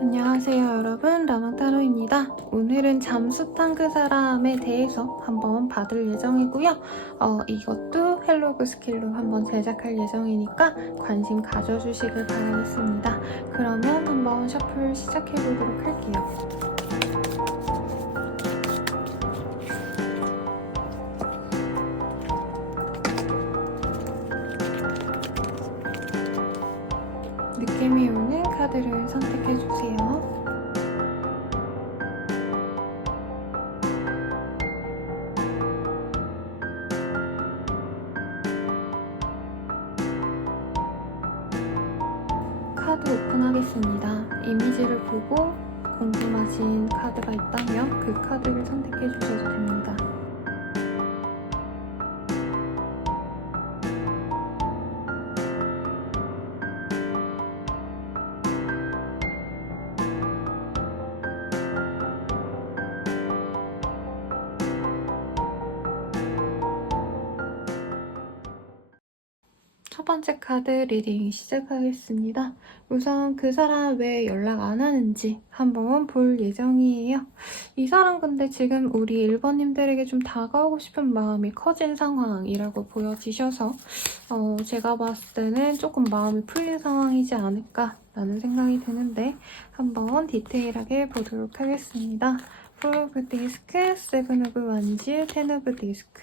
안녕하세요 여러분, 라마타로입니다. 오늘은 잠수탄 그 사람에 대해서 한번 받을 예정이고요. 이것도 헬로그 스킬로 한번 제작할 예정이니까 관심 가져주시길 바라겠습니다. 그러면 한번 셔플 시작해보도록 할게요. 느낌이 오는 카드를 선택해주세요. 카드 오픈하겠습니다. 이미지를 보고 궁금하신 카드가 있다면 그 카드를 선택해 주셔도 됩니다. 첫 번째 카드 리딩 시작하겠습니다. 우선 그 사람 왜 연락 안 하는지 한번 볼 예정이에요. 이 사람 근데 지금 우리 1번님들에게 좀 다가오고 싶은 마음이 커진 상황이라고 보여지셔서 제가 봤을 때는 조금 마음이 풀린 상황이지 않을까라는 생각이 드는데 한번 디테일하게 보도록 하겠습니다. 4 오브 디스크, 7 오브 완지, 10 오브 디스크.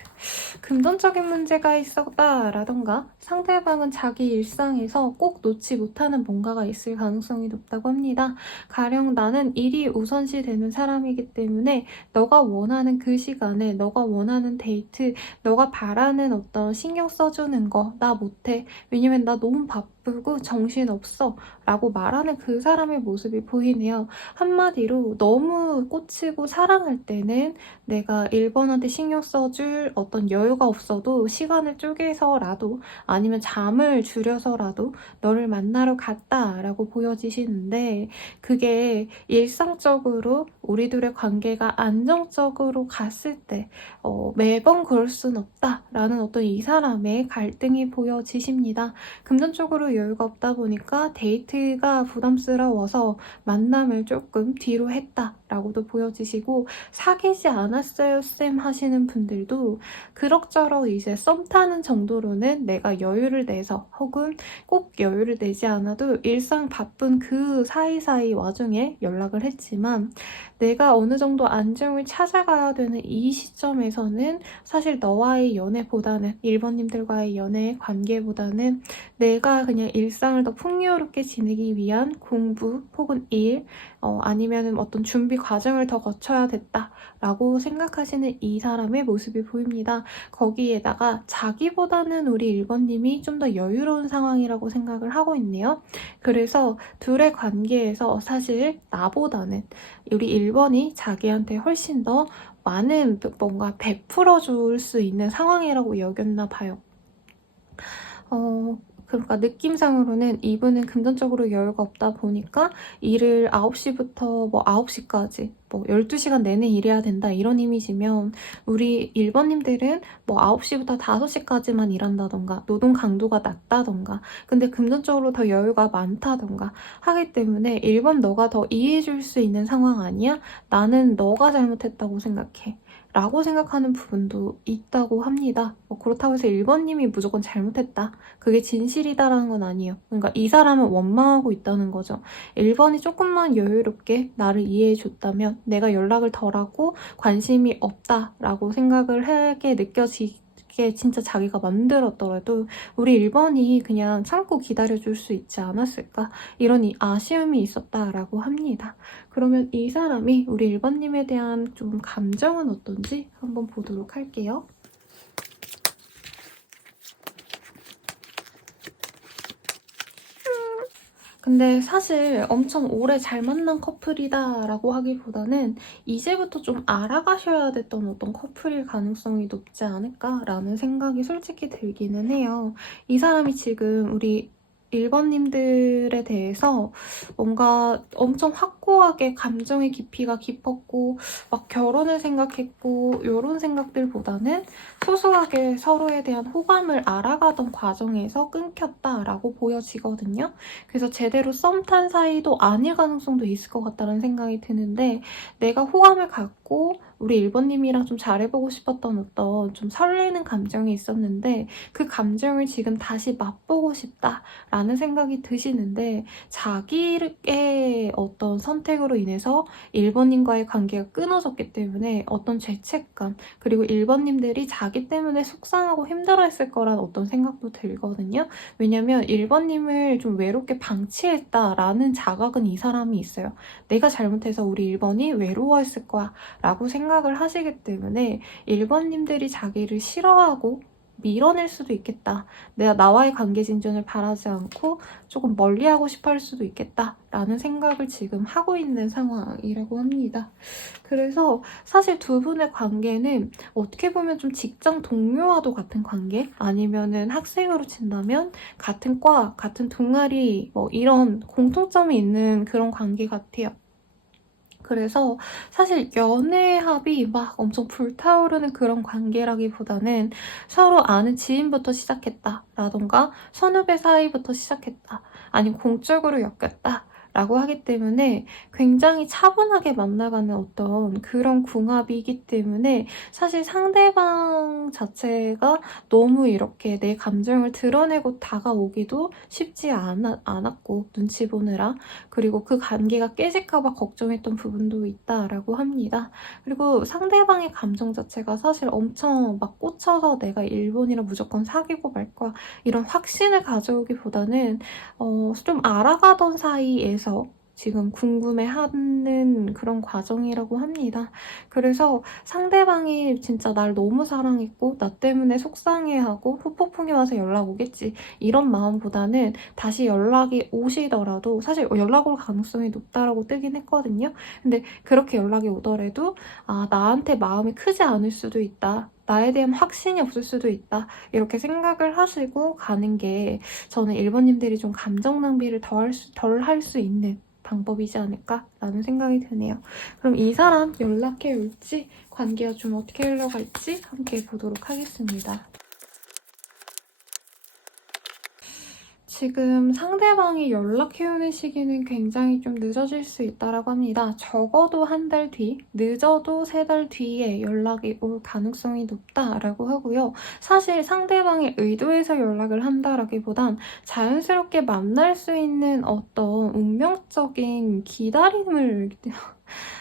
금전적인 문제가 있었다라던가 상대방은 자기 일상에서 꼭 놓지 못하는 뭔가가 있을 가능성이 높다고 합니다. 가령 나는 일이 우선시 되는 사람이기 때문에 너가 원하는 그 시간에 너가 원하는 데이트, 너가 바라는 어떤 신경 써주는 거 나 못해. 왜냐면 나 너무 바쁘고 정신없어 라고 말하는 그 사람의 모습이 보이네요. 한마디로 너무 꽂히고 사랑할 때는 내가 1번한테 신경 써줄 어떤 여유가 없어도 시간을 쪼개서라도 아니면 잠을 줄여서라도 너를 만나러 갔다라고 보여지시는데 그게 일상적으로 우리 둘의 관계가 안정적으로 갔을 때 매번 그럴 순 없다라는 어떤 이 사람의 갈등이 보여지십니다. 금전적으로 여유가 없다 보니까 데이트가 부담스러워서 만남을 조금 뒤로 했다라고도 보여지시고 사귀지 않았어요 쌤 하시는 분들도 그럭저럭 이제 썸 타는 정도로는 내가 여유를 내서 혹은 꼭 여유를 내지 않아도 일상 바쁜 그 사이사이 와중에 연락을 했지만 내가 어느 정도 안정을 찾아가야 되는 이 시점에서는 사실 너와의 연애보다는 1번님들과의 연애 관계보다는 내가 그냥 일상을 더 풍요롭게 지내기 위한 공부 혹은 일 아니면 어떤 준비 과정을 더 거쳐야 됐다라고 생각하시는 이 사람의 모습이 보입니다. 거기에다가 자기보다는 우리 1번님이 좀 더 여유로운 상황이라고 생각을 하고 있네요. 그래서 둘의 관계에서 사실 나보다는 우리 1번이 자기한테 훨씬 더 많은 뭔가 베풀어 줄 수 있는 상황이라고 여겼나 봐요. 그러니까 느낌상으로는 이분은 금전적으로 여유가 없다 보니까 일을 9시부터 뭐 9시까지 뭐 12시간 내내 일해야 된다 이런 이미지면 우리 1번님들은 뭐 9시부터 5시까지만 일한다던가 노동 강도가 낮다던가 근데 금전적으로 더 여유가 많다던가 하기 때문에 1번 너가 더 이해해줄 수 있는 상황 아니야? 나는 너가 잘못했다고 생각해. 라고 생각하는 부분도 있다고 합니다. 그렇다고 해서 1번님이 무조건 잘못했다. 그게 진실이다라는 건 아니에요. 그러니까 이 사람은 원망하고 있다는 거죠. 1번이 조금만 여유롭게 나를 이해해줬다면 내가 연락을 덜하고 관심이 없다라고 생각을 하게 느껴지게 진짜 자기가 만들었더라도 우리 1번이 그냥 참고 기다려줄 수 있지 않았을까? 이런 아쉬움이 있었다라고 합니다. 그러면 이 사람이 우리 1번님에 대한 좀 감정은 어떤지 한번 보도록 할게요. 근데 사실 엄청 오래 잘 만난 커플이다라고 하기보다는 이제부터 좀 알아가셔야 됐던 어떤 커플일 가능성이 높지 않을까라는 생각이 솔직히 들기는 해요. 이 사람이 지금 우리 1번님들에 대해서 뭔가 엄청 확고한 확고하게 감정의 깊이가 깊었고 막 결혼을 생각했고 이런 생각들보다는 소소하게 서로에 대한 호감을 알아가던 과정에서 끊겼다라고 보여지거든요. 그래서 제대로 썸 탄 사이도 아닐 가능성도 있을 것 같다는 생각이 드는데 내가 호감을 갖고 우리 1번님이랑 좀 잘해보고 싶었던 어떤 좀 설레는 감정이 있었는데 그 감정을 지금 다시 맛보고 싶다라는 생각이 드시는데 자기의 어떤 선택으로 인해서 1번님과의 관계가 끊어졌기 때문에 어떤 죄책감 그리고 1번님들이 자기 때문에 속상하고 힘들어했을 거란 어떤 생각도 들거든요. 왜냐면 1번님을 좀 외롭게 방치했다라는 자각은 이 사람이 있어요. 내가 잘못해서 우리 1번이 외로워했을 거야 라고 생각을 하시기 때문에 1번님들이 자기를 싫어하고 밀어낼 수도 있겠다. 내가 나와의 관계 진전을 바라지 않고 조금 멀리하고 싶어 할 수도 있겠다라는 생각을 지금 하고 있는 상황이라고 합니다. 그래서 사실 두 분의 관계는 어떻게 보면 좀 직장 동료와도 같은 관계? 아니면은 학생으로 친다면 같은 과, 같은 동아리 뭐 이런 공통점이 있는 그런 관계 같아요. 그래서 사실 연애합이 막 엄청 불타오르는 그런 관계라기보다는 서로 아는 지인부터 시작했다라던가 선후배 사이부터 시작했다 아니면 공적으로 엮였다 라고 하기 때문에 굉장히 차분하게 만나가는 어떤 그런 궁합이기 때문에 사실 상대방 자체가 너무 이렇게 내 감정을 드러내고 다가오기도 쉽지 않았고 눈치 보느라 그리고 그 관계가 깨질까봐 걱정했던 부분도 있다라고 합니다. 그리고 상대방의 감정 자체가 사실 엄청 막 꽂혀서 내가 일본이랑 무조건 사귀고 말 거야 이런 확신을 가져오기보다는 좀 알아가던 사이에서 지금 궁금해하는 그런 과정이라고 합니다. 그래서 상대방이 진짜 날 너무 사랑했고 나 때문에 속상해하고 후폭풍이 와서 연락 오겠지 이런 마음보다는 다시 연락이 오시더라도 사실 연락 올 가능성이 높다라고 뜨긴 했거든요. 근데 그렇게 연락이 오더라도 나한테 마음이 크지 않을 수도 있다. 나에 대한 확신이 없을 수도 있다. 이렇게 생각을 하시고 가는 게 저는 1번님들이 좀 감정 낭비를 덜 할 수 있는 방법이지 않을까라는 생각이 드네요. 그럼 이 사람 연락해 올지 관계가 좀 어떻게 흘러갈지 함께 보도록 하겠습니다. 지금 상대방이 연락해오는 시기는 굉장히 좀 늦어질 수 있다고 합니다. 적어도 한 달 뒤, 늦어도 3달 뒤에 연락이 올 가능성이 높다라고 하고요. 사실 상대방이 의도해서 연락을 한다라기보단 자연스럽게 만날 수 있는 어떤 운명적인 기다림을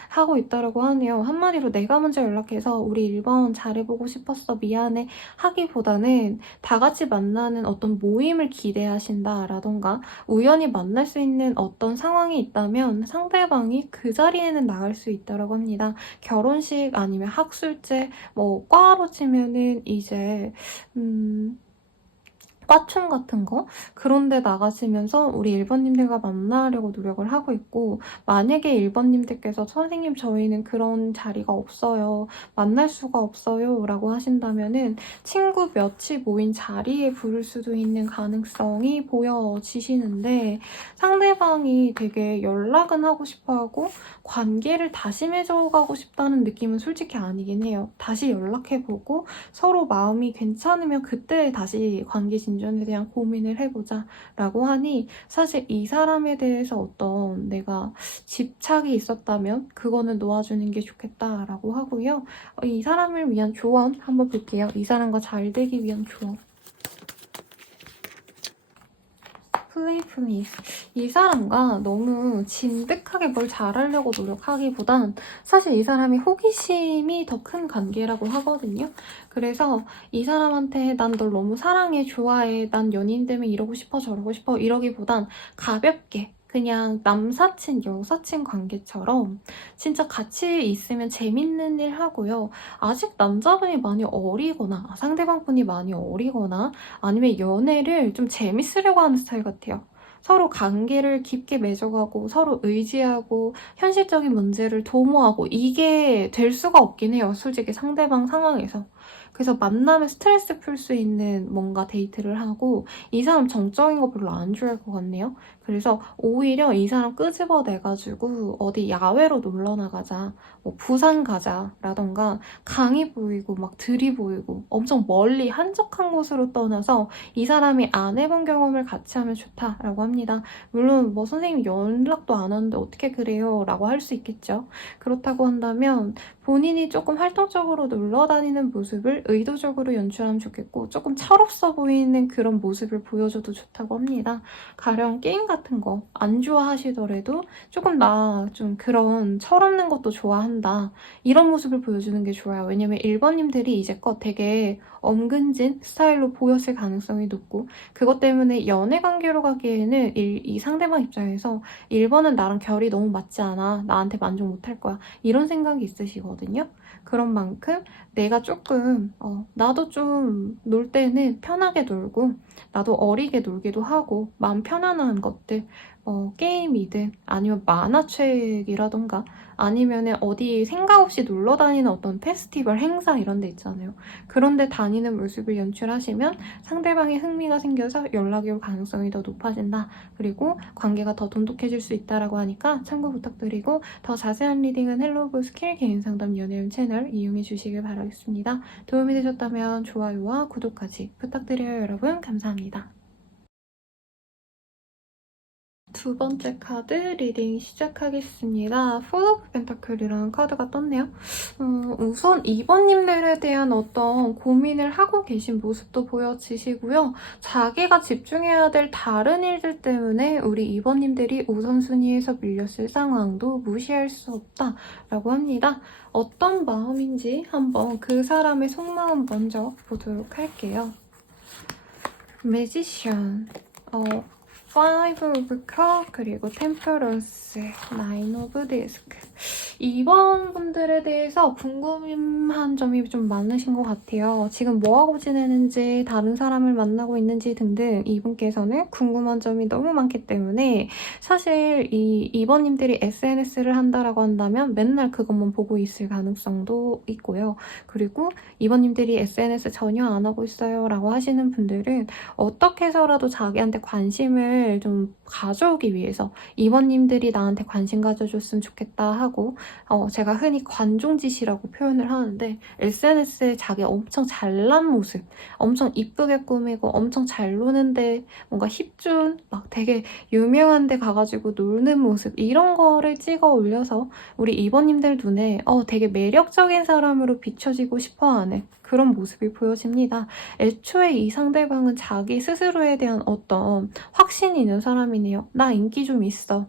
하고 있다고 하네요. 한마디로 내가 먼저 연락해서 우리 1번 잘해보고 싶었어 미안해 하기보다는 다 같이 만나는 어떤 모임을 기대하신다라던가 우연히 만날 수 있는 어떤 상황이 있다면 상대방이 그 자리에는 나갈 수 있다고 합니다. 결혼식 아니면 학술제 뭐 과로 치면은 이제 과충 같은 거 그런 데 나가시면서 우리 1번님들과 만나려고 노력을 하고 있고 만약에 1번님들께서 선생님 저희는 그런 자리가 없어요. 만날 수가 없어요. 라고 하신다면은 친구 몇이 모인 자리에 부를 수도 있는 가능성이 보여지시는데 상대방이 되게 연락은 하고 싶어하고 관계를 다시 맺어가고 싶다는 느낌은 솔직히 아니긴 해요. 다시 연락해보고 서로 마음이 괜찮으면 그때 다시 관계 진전에 대한 고민을 해보자 라고 하니 사실 이 사람에 대해서 어떤 내가 집착이 있었다면 그거는 놓아주는 게 좋겠다라고 하고요. 이 사람을 위한 조언 한번 볼게요. 이 사람과 잘 되기 위한 조언. 플레이풀니스. 이 사람과 너무 진득하게 뭘 잘하려고 노력하기보단 사실 이 사람이 호기심이 더 큰 관계라고 하거든요. 그래서 이 사람한테 난 널 너무 사랑해, 좋아해, 난 연인 되면 이러고 싶어, 저러고 싶어 이러기보단 가볍게 그냥 남사친, 여사친 관계처럼 진짜 같이 있으면 재밌는 일 하고요. 아직 남자분이 많이 어리거나 상대방분이 많이 어리거나 아니면 연애를 좀 재밌으려고 하는 스타일 같아요. 서로 관계를 깊게 맺어가고 서로 의지하고 현실적인 문제를 도모하고 이게 될 수가 없긴 해요. 솔직히 상대방 상황에서. 그래서 만나면 스트레스 풀 수 있는 뭔가 데이트를 하고 이 사람 정적인 거 별로 안 좋아할 것 같네요. 그래서 오히려 이 사람 끄집어내가지고 어디 야외로 놀러 나가자, 뭐 부산 가자라던가 강이 보이고 막 들이 보이고 엄청 멀리 한적한 곳으로 떠나서 이 사람이 안 해본 경험을 같이 하면 좋다라고 합니다. 물론 뭐 선생님 연락도 안 하는데 어떻게 그래요? 라고 할 수 있겠죠. 그렇다고 한다면 본인이 조금 활동적으로 놀러 다니는 모습을 의도적으로 연출하면 좋겠고 조금 철없어 보이는 그런 모습을 보여줘도 좋다고 합니다. 가령 게임 같은 거 안 좋아하시더라도 조금 나 좀 그런 철없는 것도 좋아한다. 이런 모습을 보여주는 게 좋아요. 왜냐면 1번님들이 이제껏 되게 엄근진 스타일로 보였을 가능성이 높고 그것 때문에 연애 관계로 가기에는 이 상대방 입장에서 1번은 나랑 결이 너무 맞지 않아. 나한테 만족 못할 거야. 이런 생각이 있으시거든요. 그런 만큼 내가 조금 나도 좀 놀 때는 편하게 놀고 나도 어리게 놀기도 하고 마음 편안한 것들 게임이든 아니면 만화책이라던가 아니면 어디 생각 없이 놀러 다니는 어떤 페스티벌 행사 이런 데 있잖아요. 그런 데 다니는 모습을 연출하시면 상대방의 흥미가 생겨서 연락이 올 가능성이 더 높아진다. 그리고 관계가 더 돈독해질 수 있다라고 하니까 참고 부탁드리고 더 자세한 리딩은 헬로브 스킬 개인 상담 연애운 채널 이용해 주시길 바라겠습니다. 도움이 되셨다면 좋아요와 구독까지 부탁드려요, 여러분. 감사합니다. 두 번째 카드 리딩 시작하겠습니다. 폴 오브 펜타클이라는 카드가 떴네요. 우선 2번님들에 대한 어떤 고민을 하고 계신 모습도 보여지시고요. 자기가 집중해야 될 다른 일들 때문에 우리 2번님들이 우선순위에서 밀렸을 상황도 무시할 수 없다라고 합니다. 어떤 마음인지 한번 그 사람의 속마음 먼저 보도록 할게요. 매지션, Five of Cups, 그리고 Temperance, Nine of Discs. 2번 분들에 대해서 궁금한 점이 좀 많으신 것 같아요. 지금 뭐하고 지내는지, 다른 사람을 만나고 있는지 등등 이분께서는 궁금한 점이 너무 많기 때문에 사실 이 2번님들이 SNS를 한다라고 한다면 맨날 그것만 보고 있을 가능성도 있고요. 그리고 2번님들이 SNS 전혀 안 하고 있어요 라고 하시는 분들은 어떻게 해서라도 자기한테 관심을 좀 가져오기 위해서 2번님들이 나한테 관심 가져줬으면 좋겠다 하고 제가 흔히 관종짓이라고 표현을 하는데 SNS에 자기 엄청 잘난 모습, 엄청 이쁘게 꾸미고 엄청 잘 노는데 뭔가 힙준 막 되게 유명한 데 가가지고 노는 모습 이런 거를 찍어 올려서 우리 2번님들 눈에 되게 매력적인 사람으로 비춰지고 싶어하는 그런 모습이 보여집니다. 애초에 이 상대방은 자기 스스로에 대한 어떤 확신이 있는 사람이네요. 나 인기 좀 있어.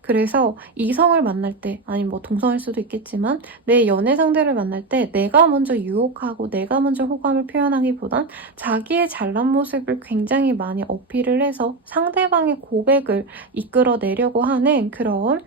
그래서 이성을 만날 때, 아니면 뭐 동성일 수도 있겠지만 내 연애 상대를 만날 때 내가 먼저 유혹하고 내가 먼저 호감을 표현하기보단 자기의 잘난 모습을 굉장히 많이 어필을 해서 상대방의 고백을 이끌어내려고 하는 그런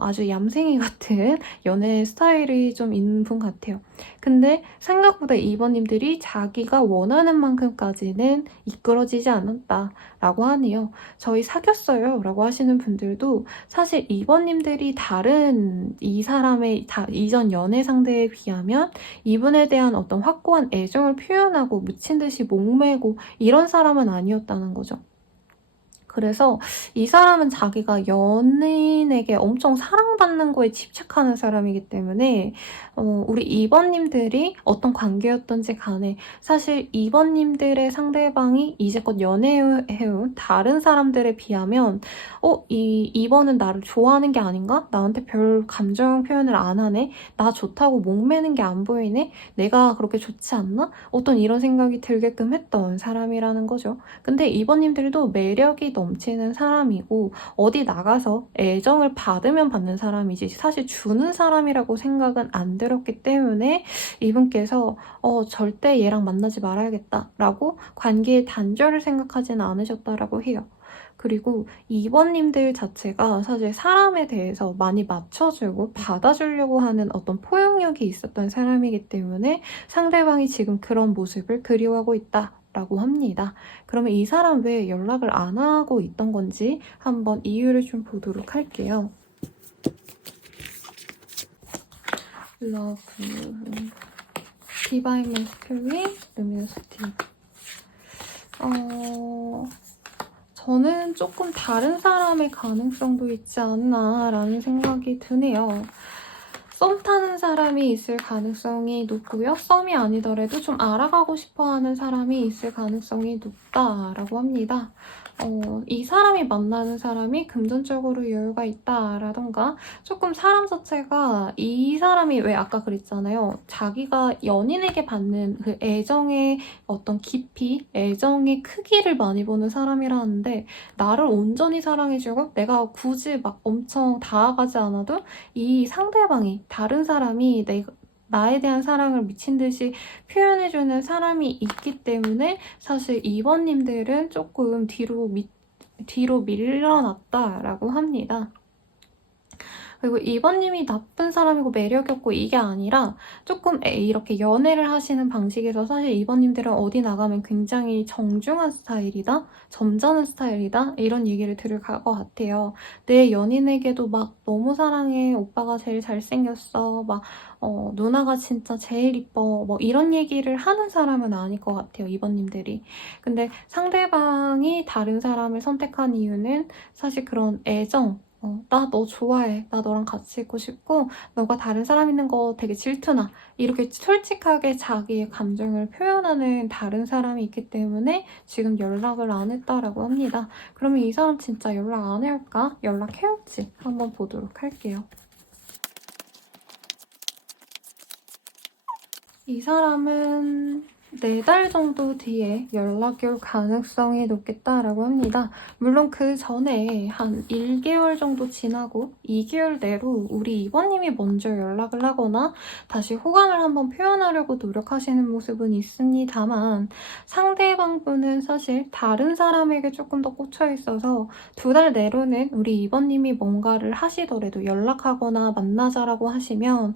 아주 얌생이 같은 연애 스타일이 좀 있는 분 같아요. 근데 생각보다 2번님들이 자기가 원하는 만큼까지는 이끌어지지 않았다라고 하네요. 저희 사귀었어요 라고 하시는 분들도 사실 2번님들이 다른 이 사람의 이전 연애 상대에 비하면 이분에 대한 어떤 확고한 애정을 표현하고 미친 듯이 목매고 이런 사람은 아니었다는 거죠. 그래서 이 사람은 자기가 연인에게 엄청 사랑받는 거에 집착하는 사람이기 때문에 우리 2번님들이 어떤 관계였던지 간에 사실 2번님들의 상대방이 이제껏 연애해온 다른 사람들에 비하면 이 2번은 나를 좋아하는 게 아닌가? 나한테 별 감정 표현을 안 하네? 나 좋다고 목매는 게 안 보이네? 내가 그렇게 좋지 않나? 어떤 이런 생각이 들게끔 했던 사람이라는 거죠. 근데 2번님들도 매력이 넘치는 사람이고 어디 나가서 애정을 받으면 받는 사람이지 사실 주는 사람이라고 생각은 안 들었기 때문에 이분께서 절대 얘랑 만나지 말아야겠다 라고 관계의 단절을 생각하지는 않으셨다라고 해요. 그리고 2번님들 자체가 사실 사람에 대해서 많이 맞춰주고 받아주려고 하는 어떤 포용력이 있었던 사람이기 때문에 상대방이 지금 그런 모습을 그리워하고 있다 라고 합니다. 그러면 이 사람 왜 연락을 안 하고 있던 건지 한번 이유를 좀 보도록 할게요. 러브, 디바인 마스크린, 루미너시티. 저는 조금 다른 사람의 가능성도 있지 않나라는 생각이 드네요. 썸 타는 사람이 있을 가능성이 높고요. 썸이 아니더라도 좀 알아가고 싶어하는 사람이 있을 가능성이 높다라고 합니다. 이 사람이 만나는 사람이 금전적으로 여유가 있다라던가 조금 사람 자체가 이 사람이 왜 아까 그랬잖아요. 자기가 연인에게 받는 그 애정의 어떤 깊이, 애정의 크기를 많이 보는 사람이라는데 나를 온전히 사랑해주고 내가 굳이 막 엄청 다가가지 않아도 이 상대방이 다른 사람이 나에 대한 사랑을 미친 듯이 표현해주는 사람이 있기 때문에 사실 2번님들은 조금 뒤로 밀려났다라고 합니다. 그리고 2번님이 나쁜 사람이고 매력이 없고 이게 아니라 조금 이렇게 연애를 하시는 방식에서 사실 2번님들은 어디 나가면 굉장히 정중한 스타일이다? 점잖은 스타일이다? 이런 얘기를 들을 것 같아요. 내 연인에게도 막 너무 사랑해. 오빠가 제일 잘생겼어. 막 누나가 진짜 제일 이뻐. 뭐 이런 얘기를 하는 사람은 아닐 것 같아요. 2번님들이. 근데 상대방이 다른 사람을 선택한 이유는 사실 그런 애정, 나 너 좋아해. 나 너랑 같이 있고 싶고 너가 다른 사람 있는 거 되게 질투나. 이렇게 솔직하게 자기의 감정을 표현하는 다른 사람이 있기 때문에 지금 연락을 안 했다라고 합니다. 그러면 이 사람 진짜 연락 안 할까? 연락해올지 한번 보도록 할게요. 이 사람은 4달 정도 뒤에 연락이 올 가능성이 높겠다라고 합니다. 물론 그 전에 한 1개월 정도 지나고 2개월 내로 우리 2번님이 먼저 연락을 하거나 다시 호감을 한번 표현하려고 노력하시는 모습은 있습니다만 상대방분은 사실 다른 사람에게 조금 더 꽂혀 있어서 2달 내로는 우리 2번님이 뭔가를 하시더라도 연락하거나 만나자라고 하시면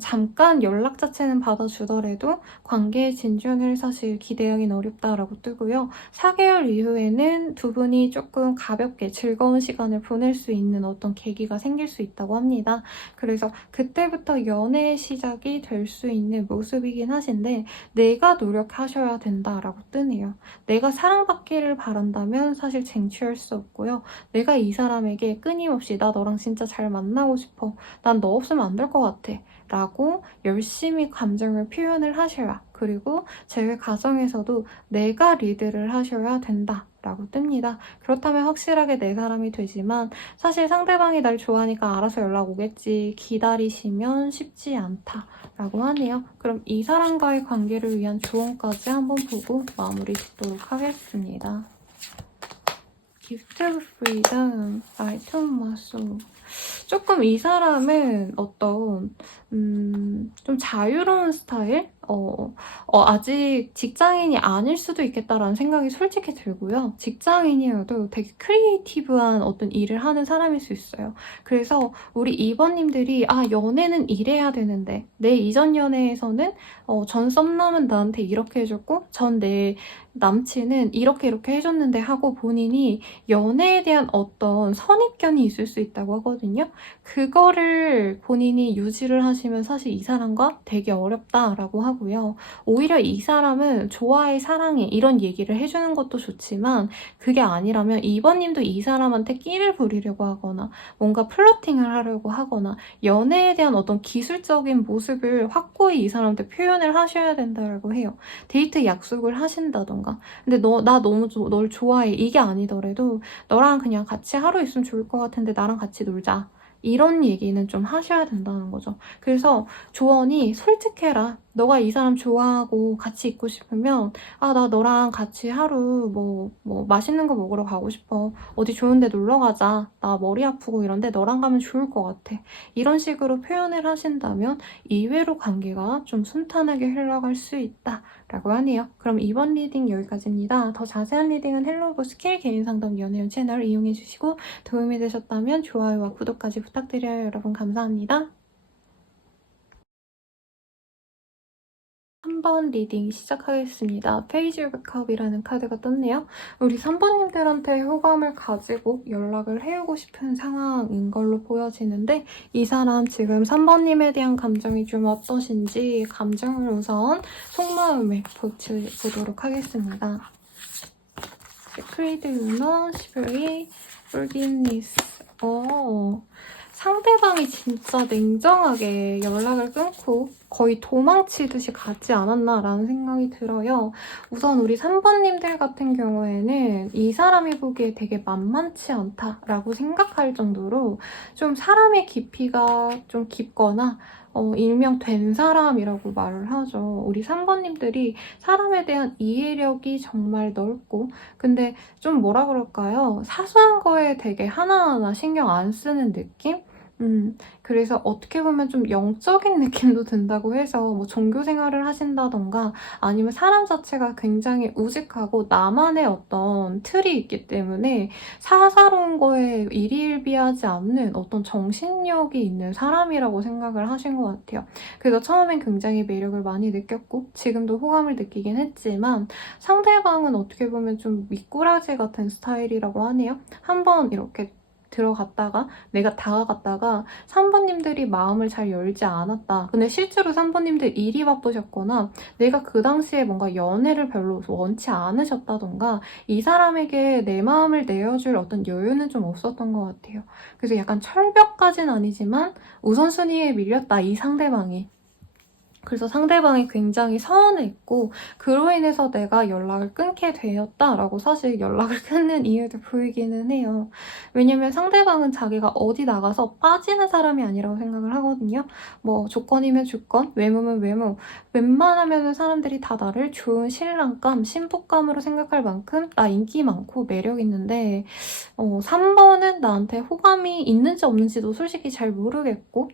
잠깐 연락 자체는 받아주더라도 관계의 진전을 사실 기대하기는 어렵다라고 뜨고요. 4개월 이후에는 두 분이 조금 가볍게 즐거운 시간을 보낼 수 있는 어떤 계기가 생길 수 있다고 합니다. 그래서 그때부터 연애의 시작이 될 수 있는 모습이긴 하신데 내가 노력하셔야 된다라고 뜨네요. 내가 사랑받기를 바란다면 사실 쟁취할 수 없고요. 내가 이 사람에게 끊임없이 나 너랑 진짜 잘 만나고 싶어. 난 너 없으면 안 될 것 같아. 라고 열심히 감정을 표현을 하셔야, 그리고 재회 과정에서도 내가 리드를 하셔야 된다 라고 뜹니다. 그렇다면 확실하게 내 사람이 되지만 사실 상대방이 날 좋아하니까 알아서 연락 오겠지 기다리시면 쉽지 않다 라고 하네요. 그럼 이 사람과의 관계를 위한 조언까지 한번 보고 마무리 짓도록 하겠습니다. Gift of Freedom, I Tommaso. 조금 이 사람은 어떤 좀 자유로운 스타일? 아직 직장인이 아닐 수도 있겠다라는 생각이 솔직히 들고요. 직장인이어도 되게 크리에이티브한 어떤 일을 하는 사람일 수 있어요. 그래서 우리 2번님들이 연애는 이래야 되는데 내 이전 연애에서는 전 썸남은 나한테 이렇게 해줬고 전 내 남친은 이렇게 해줬는데 하고 본인이 연애에 대한 어떤 선입견이 있을 수 있다고 하거든요. 그거를 본인이 유지를 하시면 사실 이 사람과 되게 어렵다라고 하고요. 오히려 이 사람은 좋아해, 사랑해 이런 얘기를 해주는 것도 좋지만 그게 아니라면 2번님도 이 사람한테 끼를 부리려고 하거나 뭔가 플러팅을 하려고 하거나 연애에 대한 어떤 기술적인 모습을 확고히 이 사람한테 표현을 하셔야 된다고 해요. 데이트 약속을 하신다던가. 근데 나 너무 널 좋아해 이게 아니더라도 너랑 그냥 같이 하루 있으면 좋을 것 같은데 나랑 같이 놀자. 이런 얘기는 좀 하셔야 된다는 거죠. 그래서 조언이 솔직해라. 너가 이 사람 좋아하고 같이 있고 싶으면 나 너랑 같이 하루 뭐 맛있는 거 먹으러 가고 싶어. 어디 좋은 데 놀러 가자. 나 머리 아프고 이런데 너랑 가면 좋을 것 같아. 이런 식으로 표현을 하신다면 이외로 관계가 좀 순탄하게 흘러갈 수 있다. 라고 하네요. 그럼 이번 리딩 여기까지입니다. 더 자세한 리딩은 헬로우브 스킬 개인 상담 연애운 채널 이용해주시고 도움이 되셨다면 좋아요와 구독까지 부탁드려요. 여러분 감사합니다. 3번 리딩 시작하겠습니다. 페이지 오브 컵이라는 카드가 떴네요. 우리 3번님들한테 호감을 가지고 연락을 해오고 싶은 상황인 걸로 보여지는데 이 사람 지금 3번님에 대한 감정이 좀 어떠신지 감정을 우선 속마음을 보도록 하겠습니다. Secret Humor, Chivalry, Forgiveness. 상대방이 진짜 냉정하게 연락을 끊고 거의 도망치듯이 가지 않았나라는 생각이 들어요. 우선 우리 3번님들 같은 경우에는 이 사람이 보기에 되게 만만치 않다라고 생각할 정도로 좀 사람의 깊이가 좀 깊거나 일명 된 사람이라고 말을 하죠. 우리 3번님들이 사람에 대한 이해력이 정말 넓고 근데 좀 뭐라 그럴까요? 사소한 거에 되게 하나하나 신경 안 쓰는 느낌? 그래서 어떻게 보면 좀 영적인 느낌도 든다고 해서 뭐 종교 생활을 하신다던가 아니면 사람 자체가 굉장히 우직하고 나만의 어떤 틀이 있기 때문에 사사로운 거에 일희일비하지 않는 어떤 정신력이 있는 사람이라고 생각을 하신 것 같아요. 그래서 처음엔 굉장히 매력을 많이 느꼈고 지금도 호감을 느끼긴 했지만 상대방은 어떻게 보면 좀 미꾸라지 같은 스타일이라고 하네요. 한번 이렇게 들어갔다가 내가 다가갔다가 3번님들이 마음을 잘 열지 않았다. 근데 실제로 3번님들 일이 바쁘셨거나 내가 그 당시에 뭔가 연애를 별로 원치 않으셨다던가 이 사람에게 내 마음을 내어줄 어떤 여유는 좀 없었던 것 같아요. 그래서 약간 철벽까지는 아니지만 우선순위에 밀렸다, 이 상대방이. 그래서 상대방이 굉장히 서운했고 그로 인해서 내가 연락을 끊게 되었다라고 사실 연락을 끊는 이유도 보이기는 해요. 왜냐면 상대방은 자기가 어디 나가서 빠지는 사람이 아니라고 생각을 하거든요. 뭐 조건이면 조건, 외모면 외모, 웬만하면 사람들이 다 나를 좋은 신랑감, 신부감으로 생각할 만큼 나 인기 많고 매력 있는데 3번은 나한테 호감이 있는지 없는지도 솔직히 잘 모르겠고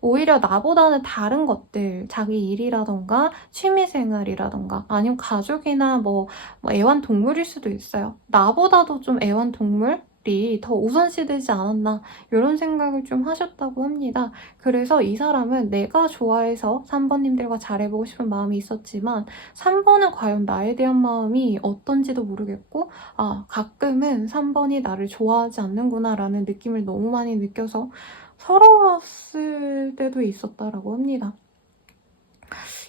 오히려 나보다는 다른 것들, 자기 일이라던가 취미생활이라던가 아니면 가족이나 뭐 애완동물일 수도 있어요. 나보다도 좀 애완동물이 더 우선시 되지 않았나 이런 생각을 좀 하셨다고 합니다. 그래서 이 사람은 내가 좋아해서 3번님들과 잘해보고 싶은 마음이 있었지만 3번은 과연 나에 대한 마음이 어떤지도 모르겠고 가끔은 3번이 나를 좋아하지 않는구나 라는 느낌을 너무 많이 느껴서 서러웠을 때도 있었다라고 합니다.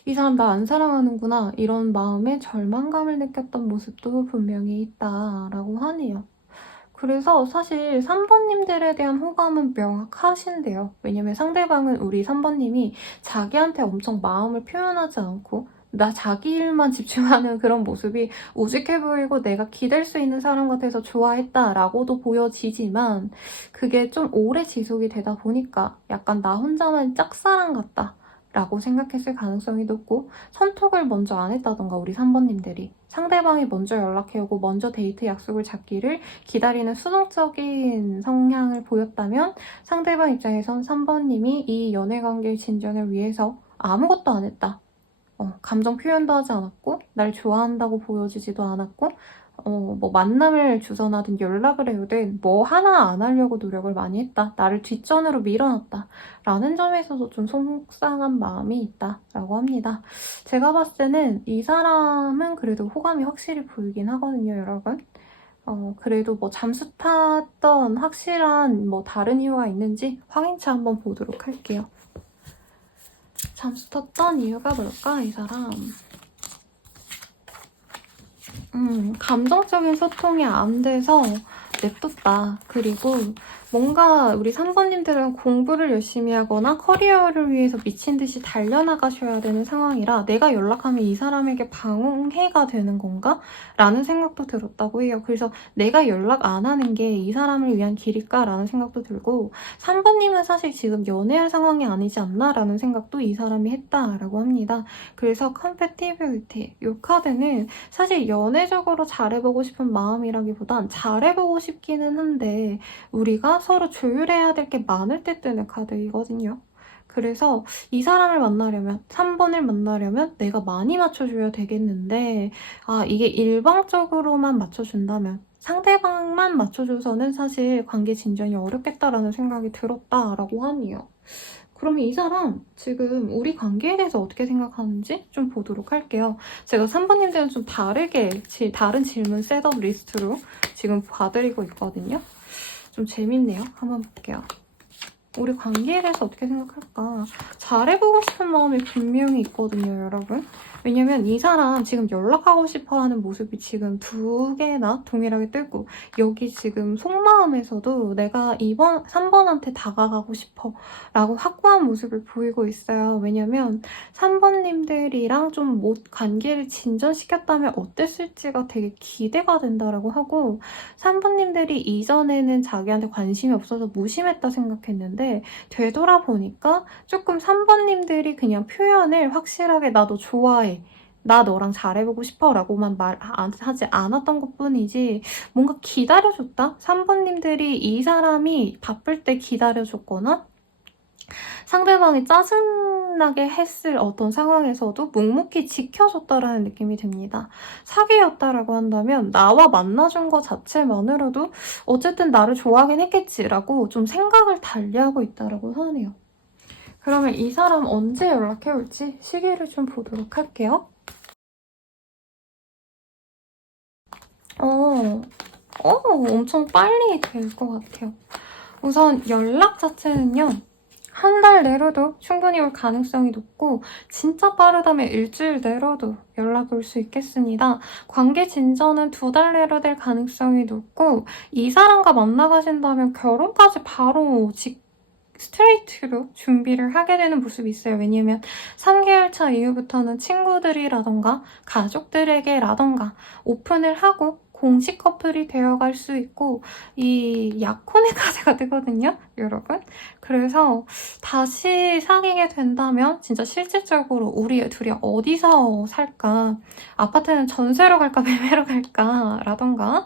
이 사람 나 안 사랑하는구나 이런 마음에 절망감을 느꼈던 모습도 분명히 있다라고 하네요. 그래서 사실 3번님들에 대한 호감은 명확하신데요. 왜냐면 상대방은 우리 3번님이 자기한테 엄청 마음을 표현하지 않고 나 자기 일만 집중하는 그런 모습이 우직해 보이고 내가 기댈 수 있는 사람 같아서 좋아했다라고도 보여지지만 그게 좀 오래 지속이 되다 보니까 약간 나 혼자만 짝사랑 같다 라고 생각했을 가능성이 높고 선톡을 먼저 안 했다던가 우리 3번님들이 상대방이 먼저 연락해오고 먼저 데이트 약속을 잡기를 기다리는 수동적인 성향을 보였다면 상대방 입장에선 3번님이 이 연애관계 진전을 위해서 아무것도 안 했다. 감정 표현도 하지 않았고 날 좋아한다고 보여주지도 않았고 뭐 만남을 주선하든 연락을 해오든 뭐 하나 안 하려고 노력을 많이 했다. 나를 뒷전으로 밀어놨다. 라는 점에서도 좀 속상한 마음이 있다라고 합니다. 제가 봤을 때는 이 사람은 그래도 호감이 확실히 보이긴 하거든요, 여러분. 그래도 뭐 잠수 탔던 확실한 뭐 다른 이유가 있는지 확인차 한번 보도록 할게요. 잠수 탔던 이유가 뭘까, 이 사람? 감정적인 소통이 안 돼서 냅뒀다. 그리고 뭔가 우리 3번님들은 공부를 열심히 하거나 커리어를 위해서 미친 듯이 달려나가셔야 되는 상황이라 내가 연락하면 이 사람에게 방해가 되는 건가? 라는 생각도 들었다고 해요. 그래서 내가 연락 안 하는 게 이 사람을 위한 길일까? 라는 생각도 들고 3번님은 사실 지금 연애할 상황이 아니지 않나? 라는 생각도 이 사람이 했다라고 합니다. 그래서 컴패티빌리티 이 카드는 사실 연애적으로 잘해보고 싶은 마음이라기보단 잘해보고 싶기는 한데 우리가 서로 조율해야 될 게 많을 때 뜨는 카드이거든요. 그래서 이 사람을 만나려면 3번을 만나려면 내가 많이 맞춰줘야 되겠는데 이게 일방적으로만 맞춰준다면 상대방만 맞춰줘서는 사실 관계 진전이 어렵겠다라는 생각이 들었다라고 하네요. 그러면 이 사람 지금 우리 관계에 대해서 어떻게 생각하는지 좀 보도록 할게요. 제가 3번님들은 좀 다른 질문 셋업 리스트로 지금 봐드리고 있거든요. 좀 재밌네요. 한번 볼게요. 우리 관계에 대해서 어떻게 생각할까? 잘해보고 싶은 마음이 분명히 있거든요, 여러분. 왜냐면 이 사람 지금 연락하고 싶어하는 모습이 지금 두 개나 동일하게 뜨고 여기 지금 속마음에서도 내가 3번한테 다가가고 싶어 라고 확고한 모습을 보이고 있어요. 왜냐면 3번님들이랑 좀 관계를 진전시켰다면 어땠을지가 되게 기대가 된다라고 하고 3번님들이 이전에는 자기한테 관심이 없어서 무심했다 생각했는데 되돌아보니까 조금 3번님들이 그냥 표현을 확실하게 나 너 좋아해. 나 너랑 잘해보고 싶어 라고만 말하지 않았던 것 뿐이지 뭔가 기다려줬다? 3번님들이 이 사람이 바쁠 때 기다려줬거나 상대방이 짜증나게 했을 어떤 상황에서도 묵묵히 지켜줬다라는 느낌이 듭니다. 사귀었다라고 한다면 나와 만나준 것 자체만으로도 어쨌든 나를 좋아하긴 했겠지라고 좀 생각을 달리하고 있다라고 하네요. 그러면 이 사람 언제 연락해올지 시기를 좀 보도록 할게요. 엄청 빨리 될 것 같아요. 우선 연락 자체는요. 한 달 내로도 충분히 올 가능성이 높고 진짜 빠르다면 일주일 내로도 연락 올 수 있겠습니다. 관계 진전은 2달 내로 될 가능성이 높고 이 사람과 만나가신다면 결혼까지 바로 스트레이트로 준비를 하게 되는 모습이 있어요. 왜냐면 3개월 차 이후부터는 친구들이라던가 가족들에게라던가 오픈을 하고 공식 커플이 되어갈 수 있고 이 약혼의 카드가 뜨거든요, 여러분. 그래서 다시 사귀게 된다면 진짜 실질적으로 우리 둘이 어디서 살까? 아파트는 전세로 갈까 매매로 갈까? 라던가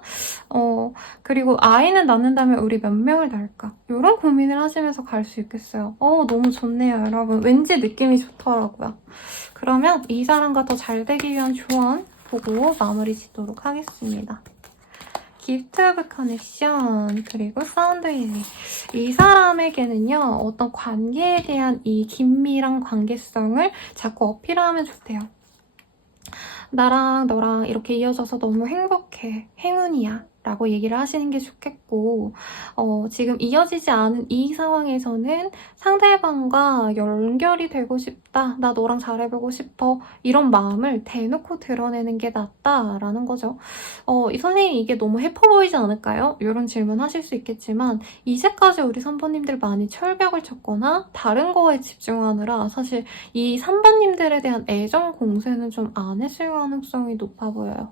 그리고 아이는 낳는다면 우리 몇 명을 낳을까? 이런 고민을 하시면서 갈 수 있겠어요. 너무 좋네요, 여러분. 왠지 느낌이 좋더라고요. 그러면 이 사람과 더 잘 되기 위한 조언 보고 마무리 짓도록 하겠습니다. 기프트 오브 커넥션 그리고 사운드 힐링. 이 사람에게는요. 어떤 관계에 대한 이 긴밀한 관계성을 자꾸 어필하면 좋대요. 나랑 너랑 이렇게 이어져서 너무 행복해. 행운이야. 라고 얘기를 하시는 게 좋겠고 지금 이어지지 않은 이 상황에서는 상대방과 연결이 되고 싶다. 나 너랑 잘해보고 싶어. 이런 마음을 대놓고 드러내는 게 낫다라는 거죠. 이 선생님 이게 너무 해퍼 보이지 않을까요? 이런 질문 하실 수 있겠지만 이제까지 우리 3번님들 많이 철벽을 쳤거나 다른 거에 집중하느라 사실 이 3번님들에 대한 애정 공세는 좀 안 했을 가능성이 높아 보여요.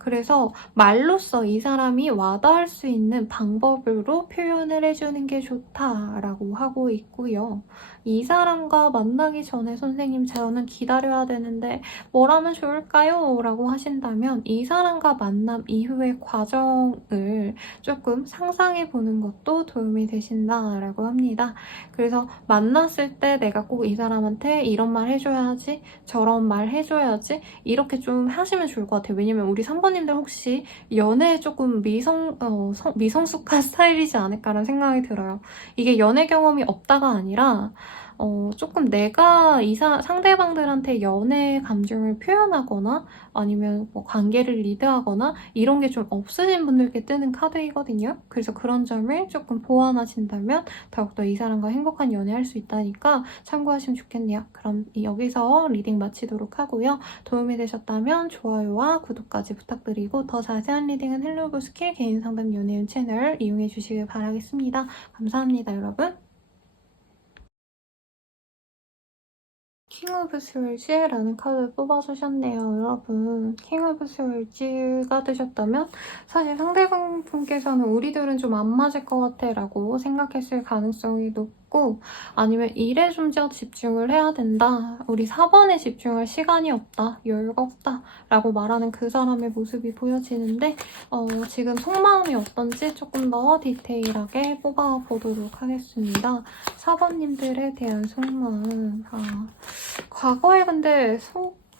그래서 말로써 이 사람이 와닿을 수 있는 방법으로 표현을 해주는 게 좋다라고 하고 있고요. 이 사람과 만나기 전에 선생님 저는 기다려야 되는데 뭘 하면 좋을까요? 라고 하신다면 이 사람과 만남 이후의 과정을 조금 상상해보는 것도 도움이 되신다라고 합니다. 그래서 만났을 때 내가 꼭 이 사람한테 이런 말 해줘야지 저런 말 해줘야지 이렇게 좀 하시면 좋을 것 같아요. 왜냐면 우리 3번님들 혹시 연애에 조금 미성숙한 스타일이지 않을까라는 생각이 들어요. 이게 연애 경험이 없다가 아니라 조금 내가 상대방들한테 연애 감정을 표현하거나 아니면 뭐 관계를 리드하거나 이런 게 좀 없으신 분들께 뜨는 카드이거든요. 그래서 그런 점을 조금 보완하신다면 더욱더 이 사람과 행복한 연애할 수 있다니까 참고하시면 좋겠네요. 그럼 여기서 리딩 마치도록 하고요. 도움이 되셨다면 좋아요와 구독까지 부탁드리고 더 자세한 리딩은 헬로우스킬 개인상담 연애운 채널 이용해 주시길 바라겠습니다. 감사합니다, 여러분. 킹 오브 스월즈라는 카드를 뽑아주셨네요, 여러분. 킹 오브 스월즈가 되셨다면 사실 상대방분께서는 우리들은 좀 안 맞을 것 같아 라고 생각했을 가능성이 높고 아니면 일에 좀 더 집중을 해야 된다. 우리 4번에 집중할 시간이 없다. 여유가 없다. 라고 말하는 그 사람의 모습이 보여지는데 지금 속마음이 어떤지 조금 더 디테일하게 뽑아보도록 하겠습니다. 4번님들에 대한 속마음. 과거에 근데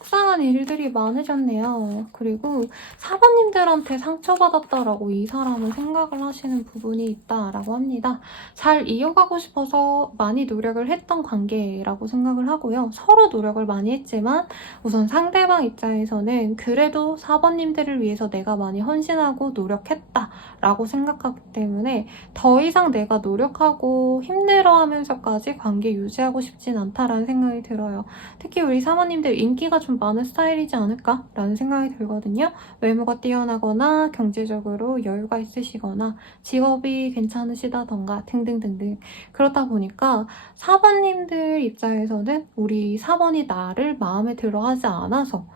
속상한 일들이 많으셨네요. 그리고 사모님들한테 상처받았다라고 이 사람은 생각을 하시는 부분이 있다라고 합니다. 잘 이어가고 싶어서 많이 노력을 했던 관계라고 생각을 하고요. 서로 노력을 많이 했지만 우선 상대방 입장에서는 그래도 사모님들을 위해서 내가 많이 헌신하고 노력했다라고 생각하기 때문에 더 이상 내가 노력하고 힘들어하면서까지 관계 유지하고 싶진 않다라는 생각이 들어요. 특히 우리 사모님들 인기가 좀 많은 스타일이지 않을까라는 생각이 들거든요. 외모가 뛰어나거나 경제적으로 여유가 있으시거나 직업이 괜찮으시다던가 등등등등. 그렇다 보니까 사모님들 입장에서는 우리 사모니 나를 마음에 들어하지 않아서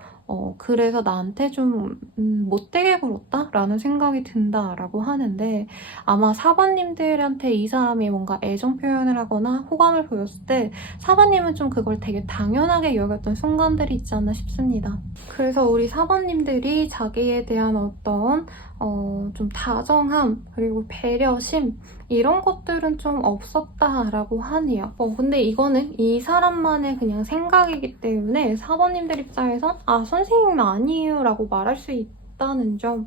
그래서 나한테 좀 못되게 굴었다라는 생각이 든다라고 하는데 아마 사모님들한테 이 사람이 뭔가 애정 표현을 하거나 호감을 보였을 때 사모님은 좀 그걸 되게 당연하게 여겼던 순간들이 있지 않나 싶습니다. 그래서 우리 사모님들이 자기에 대한 어떤 좀 다정함 그리고 배려심 이런 것들은 좀 없었다라고 하네요. 근데 이거는 이 사람만의 그냥 생각이기 때문에 사모님들 입장에선 아 선생님 아니에요 라고 말할 수 있다는 점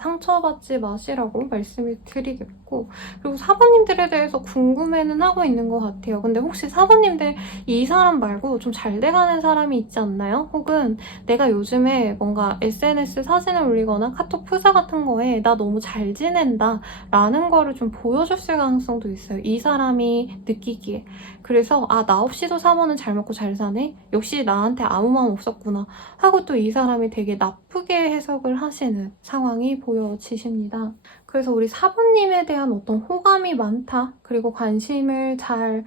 상처받지 마시라고 말씀을 드리겠고 그리고 사모님들에 대해서 궁금해는 하고 있는 것 같아요. 근데 혹시 사모님들 이 사람 말고 좀 잘 돼가는 사람이 있지 않나요? 혹은 내가 요즘에 뭔가 SNS 사진을 올리거나 카톡 프사 같은 거에 나 너무 잘 지낸다 라는 거를 좀 보여줬을 가능성도 있어요. 이 사람이 느끼기에. 그래서 아 나 없이도 사모는 잘 먹고 잘 사네? 역시 나한테 아무 마음 없었구나 하고 또 이 사람이 되게 나쁘게 해석을 하시는 상황이 보여지십니다. 그래서 우리 사부님에 대한 어떤 호감이 많다, 그리고 관심을 잘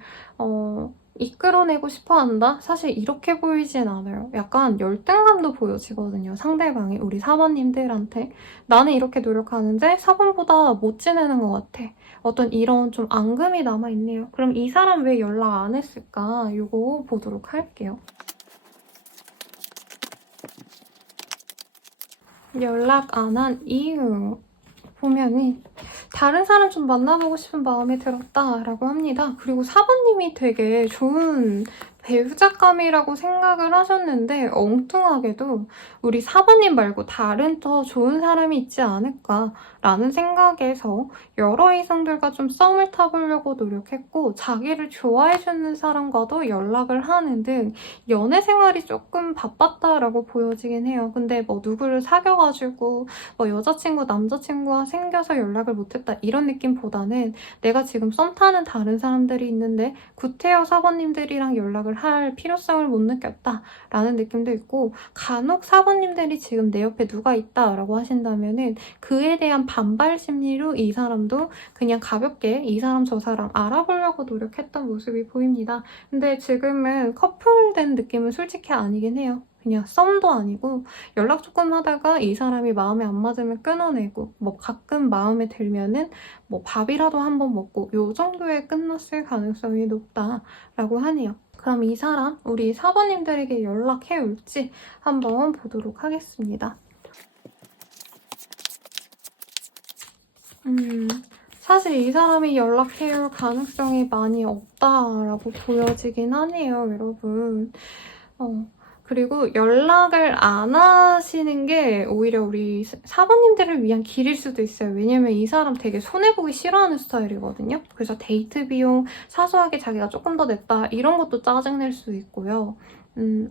이끌어내고 싶어한다? 사실 이렇게 보이진 않아요. 약간 열등감도 보여지거든요. 상대방이 우리 사모님들한테 나는 이렇게 노력하는데 사본보다 못 지내는 것 같아. 어떤 이런 좀 앙금이 남아있네요. 그럼 이 사람 왜 연락 안 했을까? 이거 보도록 할게요. 연락 안 한 이유 보면은 다른 사람 좀 만나보고 싶은 마음이 들었다라고 합니다. 그리고 사부님이 되게 좋은 배우자감이라고 생각을 하셨는데 엉뚱하게도 우리 사부님 말고 다른 더 좋은 사람이 있지 않을까라는 생각에서 여러 이성들과 좀 썸을 타보려고 노력했고 자기를 좋아해주는 사람과도 연락을 하는 등 연애 생활이 조금 바빴다라고 보여지긴 해요. 근데 뭐 누구를 사귀어가지고 뭐 여자친구, 남자친구가 생겨서 연락을 못했다 이런 느낌보다는 내가 지금 썸 타는 다른 사람들이 있는데 구태여 사부님들이랑 연락을 할 필요성을 못 느꼈다라는 느낌도 있고 간혹 사부님들이 지금 내 옆에 누가 있다라고 하신다면은 그에 대한 반발 심리로 이 사람도 그냥 가볍게 이 사람 저 사람 알아보려고 노력했던 모습이 보입니다. 근데 지금은 커플된 느낌은 솔직히 아니긴 해요. 그냥 썸도 아니고 연락 조금 하다가 이 사람이 마음에 안 맞으면 끊어내고 뭐 가끔 마음에 들면은 뭐 밥이라도 한번 먹고 요 정도에 끝났을 가능성이 높다라고 하네요. 그럼 이 사람 우리 사부님들에게 연락해 올지 한번 보도록 하겠습니다. 사실 이 사람이 연락해올 가능성이 많이 없다라고 보여지긴 하네요, 여러분. 그리고 연락을 안 하시는 게 오히려 우리 사부님들을 위한 길일 수도 있어요. 왜냐면 이 사람 되게 손해보기 싫어하는 스타일이거든요. 그래서 데이트 비용 사소하게 자기가 조금 더 냈다 이런 것도 짜증낼 수 있고요.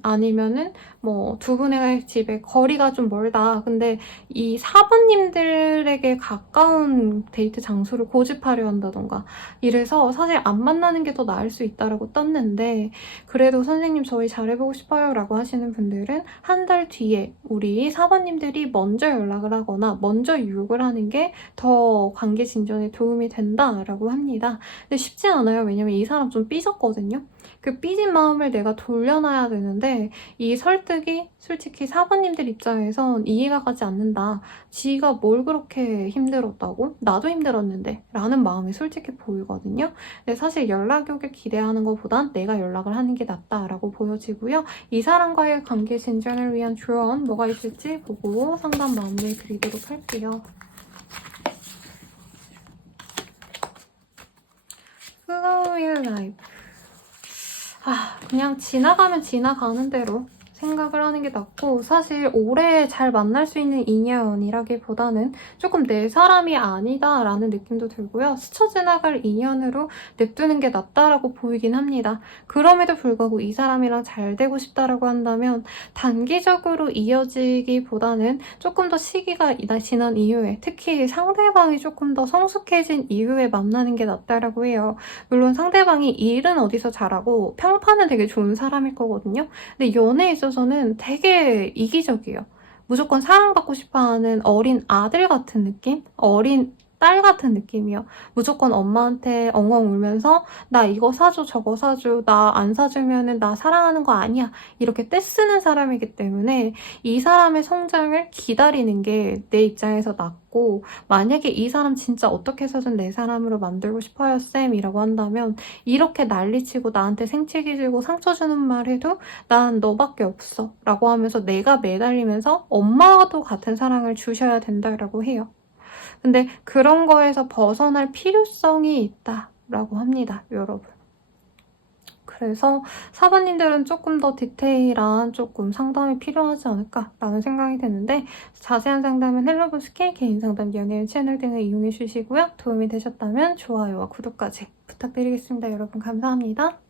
아니면은 뭐 두 분의 집에 거리가 좀 멀다. 근데 이 사부님들에게 가까운 데이트 장소를 고집하려 한다던가 이래서 사실 안 만나는 게 더 나을 수 있다라고 떴는데 그래도 선생님 저희 잘해보고 싶어요 라고 하시는 분들은 한 달 뒤에 우리 사부님들이 먼저 연락을 하거나 먼저 유혹을 하는 게 더 관계 진전에 도움이 된다라고 합니다. 근데 쉽지 않아요. 왜냐면 이 사람 좀 삐졌거든요. 그 삐진 마음을 내가 돌려놔야 되는데 이 설득이 솔직히 사부님들 입장에선 이해가 가지 않는다. 지가 뭘 그렇게 힘들었다고? 나도 힘들었는데 라는 마음이 솔직히 보이거든요. 근데 사실 연락이 오길 기대하는 것보단 내가 연락을 하는 게 낫다라고 보여지고요. 이 사람과의 관계 진전을 위한 조언 뭐가 있을지 보고 상담 마무리 드리도록 할게요. Flow your life. 그냥 지나가면 지나가는 대로 생각을 하는 게 낫고, 사실 오래 잘 만날 수 있는 인연이라기보다는 조금 내 사람이 아니다 라는 느낌도 들고요. 스쳐 지나갈 인연으로 냅두는 게 낫다라고 보이긴 합니다. 그럼에도 불구하고 이 사람이랑 잘 되고 싶다라고 한다면 단기적으로 이어지기보다는 조금 더 시기가 지난 이후에, 특히 상대방이 조금 더 성숙해진 이후에 만나는 게 낫다라고 해요. 물론 상대방이 일은 어디서 잘하고 평판은 되게 좋은 사람일 거거든요. 근데 연애에 있어서는 되게 이기적이에요. 무조건 사랑받고 싶어하는 어린 아들 같은 느낌? 어린 딸 같은 느낌이요. 무조건 엄마한테 엉엉 울면서 나 이거 사줘 저거 사줘 나 안 사주면은 나 사랑하는 거 아니야 이렇게 떼쓰는 사람이기 때문에 이 사람의 성장을 기다리는 게 내 입장에서 낫고, 만약에 이 사람 진짜 어떻게 해서든 내 사람으로 만들고 싶어요 쌤이라고 한다면 이렇게 난리치고 나한테 생채기 들고 상처 주는 말 해도 난 너밖에 없어 라고 하면서 내가 매달리면서 엄마와도 같은 사랑을 주셔야 된다라고 해요. 근데 그런 거에서 벗어날 필요성이 있다라고 합니다, 여러분. 그래서 사부님들은 조금 더 디테일한 조금 상담이 필요하지 않을까라는 생각이 드는데, 자세한 상담은 헬로보스킬 개인 상담 연예인 채널 등을 이용해 주시고요. 도움이 되셨다면 좋아요와 구독까지 부탁드리겠습니다. 여러분 감사합니다.